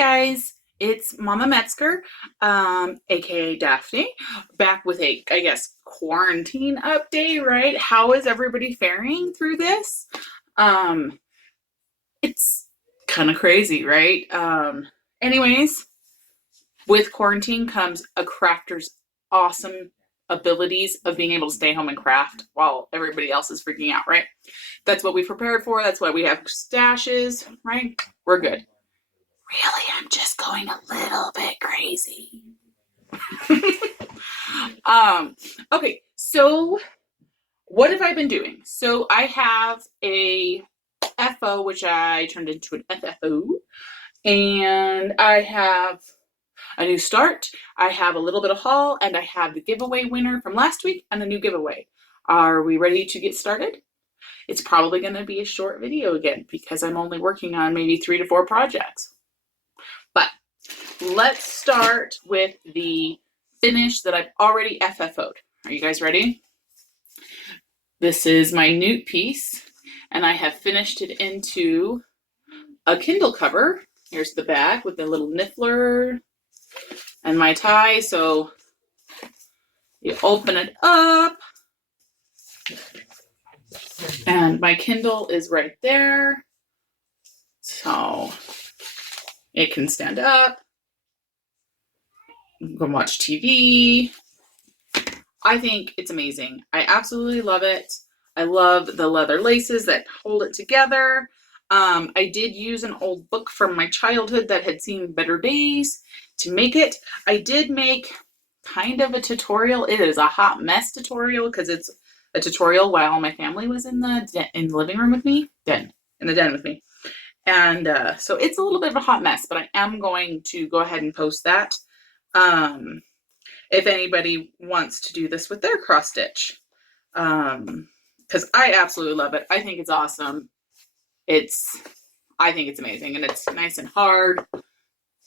guys, it's Mama Metzger, aka Daphne, back with a, I guess, quarantine update, right? How is everybody faring through this? Um, it's kind of crazy, right? Anyways, with quarantine comes a crafter's awesome abilities of being able to stay home and craft while everybody else is freaking out, right? That's what we prepared for. That's why we have stashes, right? We're good. Really, I'm just going a little bit crazy. Okay, so what have I been doing? So I have a FO, which I turned into an FFO, and I have a new start. I have a little bit of haul, and I have the giveaway winner from last week and a new giveaway. Are we ready to get started? It's probably going to be a short video again because I'm only working on maybe 3 to 4 projects. But let's start with the finish that I've already FFO'd. Are you guys ready? This is my Newt piece, and I have finished it into a Kindle cover. Here's the back with the little niffler and my tie. So you open it up, and my Kindle is right there. So it can stand up. You can watch TV. I think it's amazing. I absolutely love it. I love the leather laces that hold it together. I did use an old book from my childhood that had seen better days to make it. I did make kind of a tutorial. It is a hot mess tutorial because it's a tutorial while my family was in the living room with me, in the den with me. And so it's a little bit of a hot mess, but I am going to go ahead and post that. If anybody wants to do this with their cross stitch, because I absolutely love it. I think it's awesome. I think it's amazing, and it's nice and hard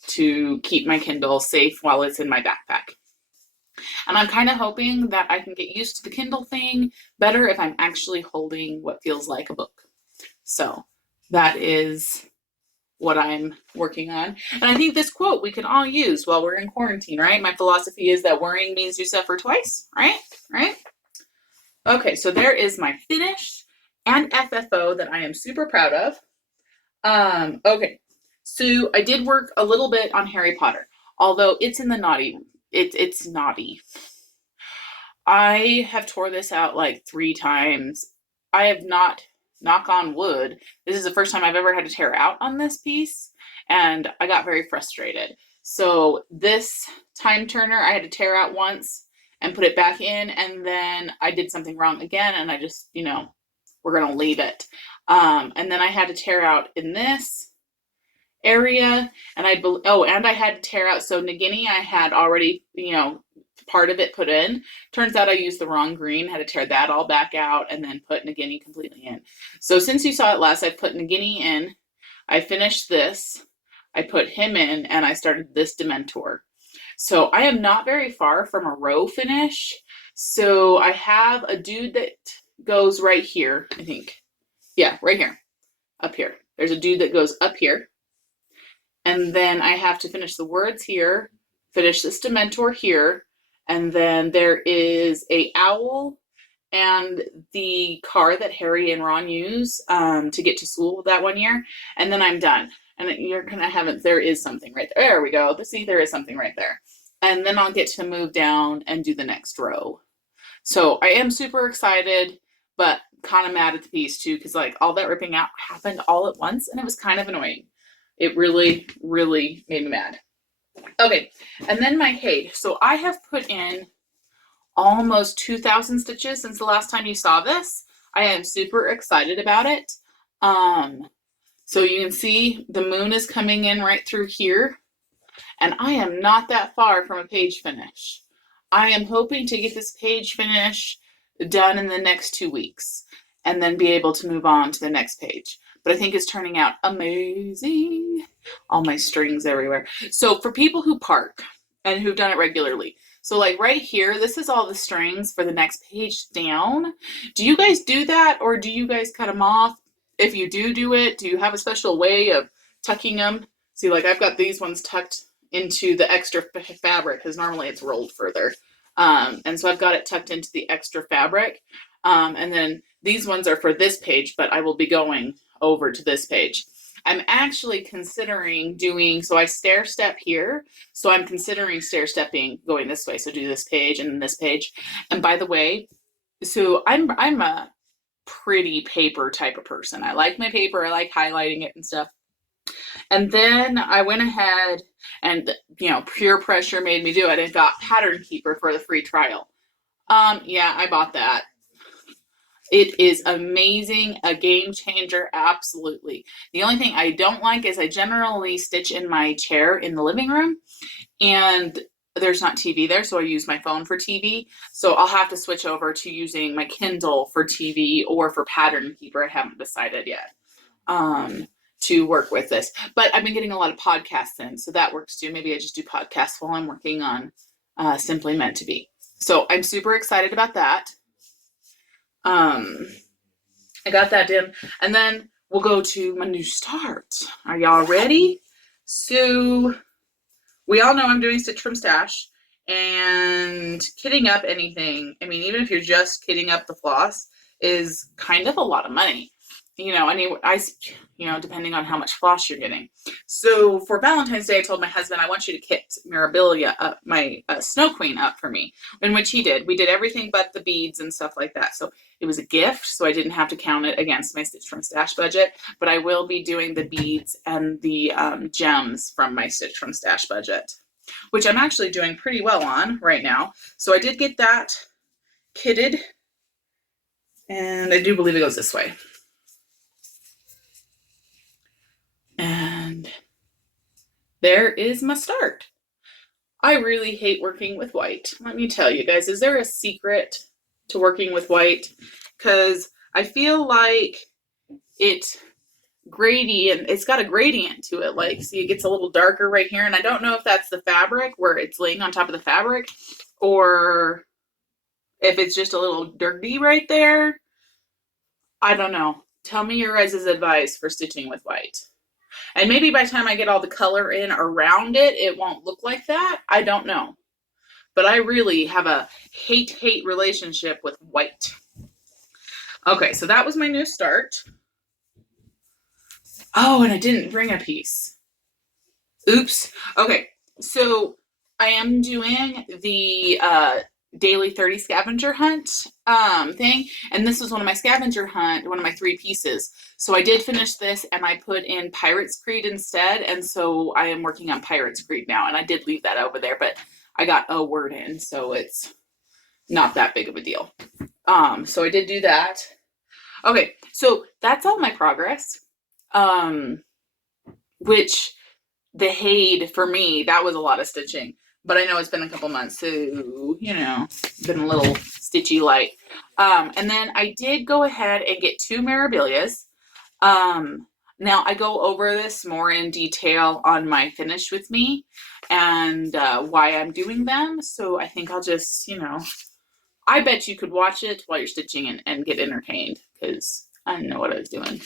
to keep my Kindle safe while it's in my backpack. And I'm kind of hoping that I can get used to the Kindle thing better if I'm actually holding what feels like a book. So that is what I'm working on. And I think this quote we can all use while we're in quarantine, right? My philosophy is that worrying means you suffer twice, right? Right? Okay, so there is my finish and FFO that I am super proud of. Okay, so I did work a little bit on Harry Potter, although it's in the naughty. It's naughty. I have tore this out like 3 times. I have not, knock on wood, this is the first time I've ever had to tear out on this piece, and I got very frustrated. So this time turner, I had to tear out once and put it back in, and then I did something wrong again, and I just, we're gonna leave it. And then I had to tear out in this area, and I had to tear out, so Nagini I had already, part of it put in. Turns out I used the wrong green, had to tear that all back out and then put Nagini completely in. So since you saw it last, I put Nagini in, I finished this, I put him in, and I started this Dementor. So I am not very far from a row finish. So I have a dude that goes right here, I think. Yeah, right here, up here. There's a dude that goes up here. And then I have to finish the words here, finish this Dementor here, and then there is a owl and the car that Harry and Ron use to get to school that one year, and then I'm done. And you're gonna have it. There is something right there. There we go. See, there is something right there. And then I'll get to move down and do the next row. So I am super excited, but kind of mad at the piece too, because like all that ripping out happened all at once, and it was kind of annoying. It really, really made me mad. Okay, and then my hay. So I have put in almost 2,000 stitches since the last time you saw this. I am super excited about it. So you can see the moon is coming in right through here, and I am not that far from a page finish. I am hoping to get this page finish done in the next 2 weeks and then be able to move on to the next page. But I think it's turning out amazing. All my strings everywhere. So for people who park and who've done it regularly, so like right here, this is all the strings for the next page down. Do you guys do that, or do you guys cut them off? If you do it, do you have a special way of tucking them See, like I've got these ones tucked into the extra fabric because normally it's rolled further. And so I've got it tucked into the extra fabric. And then these ones are for this page, but I will be going over to this page. I'm actually considering doing, so I stair step here. So I'm considering stair stepping going this way. So do this page and this page. And by the way, so I'm a pretty paper type of person. I like my paper. I like highlighting it and stuff. And then I went ahead and, peer pressure made me do it and got Pattern Keeper for the free trial. Yeah, I bought that. It is amazing, a game changer, absolutely. The only thing I don't like is I generally stitch in my chair in the living room, and there's not TV there, so I use my phone for TV. So I'll have to switch over to using my Kindle for TV or for Pattern Keeper. I haven't decided yet to work with this. But I've been getting a lot of podcasts in, so that works too. Maybe I just do podcasts while I'm working on Simply Meant to Be. So I'm super excited about that. I got that in, and then we'll go to my new start. Are y'all ready? So we all know I'm doing Stitch from Stash, and kitting up anything, I mean, even if you're just kitting up the floss, is kind of a lot of money. Depending on how much floss you're getting. So for Valentine's Day, I told my husband, I want you to kit Mirabilia up, my Snow Queen up for me, in which he did. We did everything but the beads and stuff like that. So it was a gift, so I didn't have to count it against my Stitch from Stash budget, but I will be doing the beads and the gems from my Stitch from Stash budget, which I'm actually doing pretty well on right now. So I did get that kitted, and I do believe it goes this way. And there is my start. I really hate working with white. Let me tell you guys, is there a secret to working with white? Because I feel like it's got a gradient to it. Like, see, it gets a little darker right here. And I don't know if that's the fabric where it's laying on top of the fabric, or if it's just a little dirty right there. I don't know. Tell me your guys' advice for stitching with white. And maybe by the time I get all the color in around it, it won't look like that. I don't know. But I really have a hate-hate relationship with white. Okay, so that was my new start. Oh, and I didn't bring a piece. Oops. Okay, so I am doing the daily 30 scavenger hunt thing, and this was one of my 3 pieces. So I did finish this, and I put in Pirates Creed instead, and so I am working on Pirates Creed now, and I did leave that over there, but I got a word in, so it's not that big of a deal. So I did do that. Okay, so that's all my progress, which the Haid, for me, that was a lot of stitching. But I know it's been a couple months, so, been a little stitchy light. And then I did go ahead and get 2 Mirabilias. Now I go over this more in detail on my Finish With Me and why I'm doing them. So I think I'll just, I bet you could watch it while you're stitching and get entertained, because I didn't know what I was doing.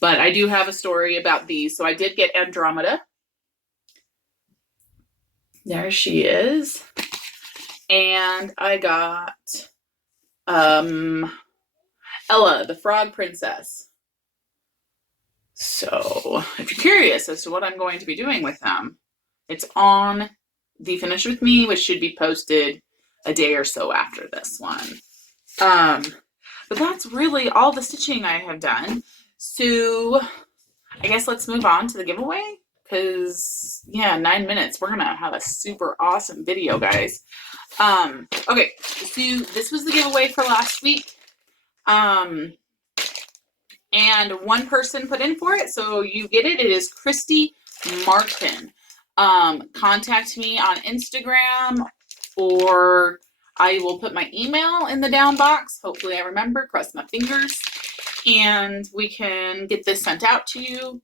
But I do have a story about these. So I did get Andromeda. There she is. And I got Ella, the Frog Princess. So if you're curious as to what I'm going to be doing with them, it's on the Finish With Me, which should be posted a day or so after this one. But that's really all the stitching I have done. So I guess let's move on to the giveaway, because 9 minutes, we're gonna have a super awesome video, guys. Okay, so this was the giveaway for last week. And one person put in for it, so you get it. It is Christy Martin. Contact me on Instagram, or I will put my email in the down box. Hopefully I remember, cross my fingers, and we can get this sent out to you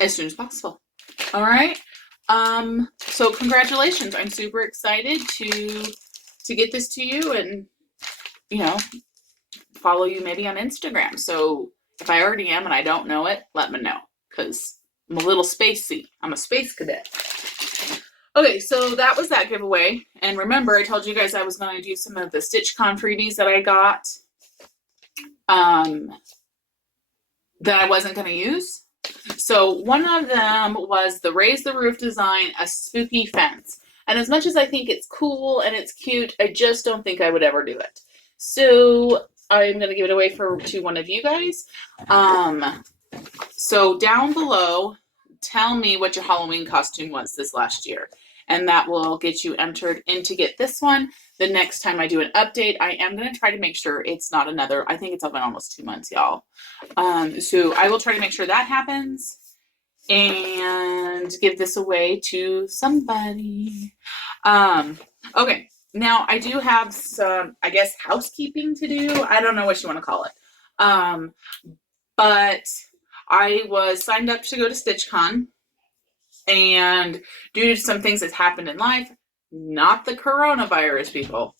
as soon as possible. All right. So congratulations. I'm super excited to get this to you, and follow you maybe on Instagram. So if I already am and I don't know it, let me know, because I'm a little spacey. I'm a space cadet. Okay, so that was that giveaway. And remember, I told you guys I was going to do some of the StitchCon freebies that I got that I wasn't going to use. So one of them was the Raise the Roof design, a spooky fence. And as much as I think it's cool and it's cute, I just don't think I would ever do it. So I'm going to give it away to one of you guys. So down below, tell me what your Halloween costume was this last year. And that will get you entered in to get this one. The next time I do an update, I am going to try to make sure it's not another, I think it's up in almost 2 months, y'all. So I will try to make sure that happens and give this away to somebody. Okay, now I do have some, I guess, housekeeping to do. I don't know what you want to call it. But I was signed up to go to StitchCon, and due to some things that's happened in life, not the coronavirus, people,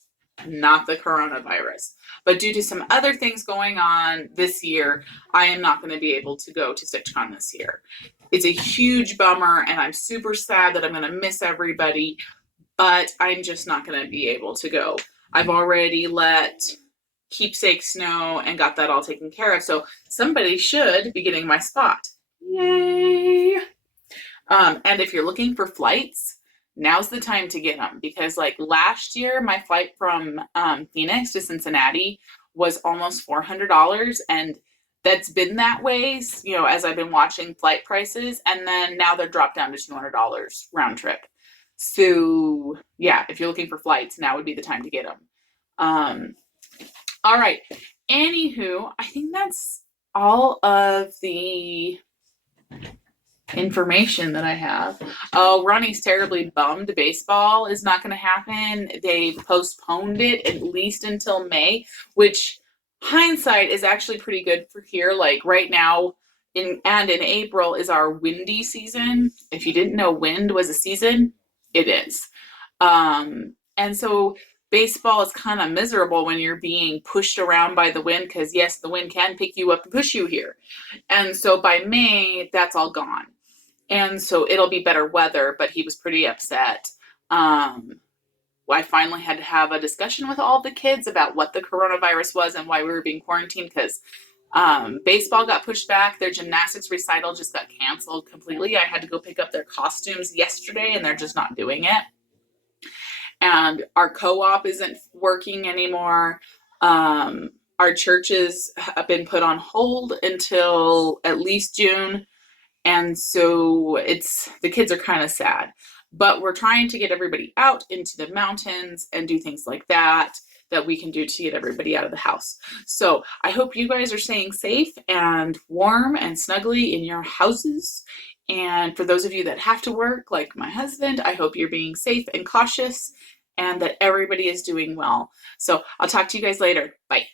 not the coronavirus, but due to some other things going on this year, I am not going to be able to go to StitchCon this year. It's a huge bummer, and I'm super sad that I'm going to miss everybody, but I'm just not going to be able to go. I've already let keepsakes know and got that all taken care of, so somebody should be getting my spot. Yay! And if you're looking for flights, now's the time to get them, because like last year, my flight from Phoenix to Cincinnati was almost $400, and that's been that way, you know, as I've been watching flight prices, and then now they're dropped down to $200 round trip. So yeah, if you're looking for flights, now would be the time to get them. All right. Anywho, I think that's all of the information that I have. Oh, Ronnie's terribly bummed. Baseball is not going to happen. They postponed it at least until May, which hindsight is actually pretty good for here. Like right now in April is our windy season. If you didn't know wind was a season, it is. And so baseball is kind of miserable when you're being pushed around by the wind, because yes, the wind can pick you up and push you here. And so by May, that's all gone. And so it'll be better weather, but he was pretty upset. I finally had to have a discussion with all the kids about what the coronavirus was and why we were being quarantined, because baseball got pushed back. Their gymnastics recital just got canceled completely. I had to go pick up their costumes yesterday, and they're just not doing it. And our co-op isn't working anymore. Our churches have been put on hold until at least June. And so the kids are kind of sad, but we're trying to get everybody out into the mountains and do things like that we can do to get everybody out of the house. So I hope you guys are staying safe and warm and snuggly in your houses. And for those of you that have to work, like my husband, I hope you're being safe and cautious and that everybody is doing well. So I'll talk to you guys later. Bye.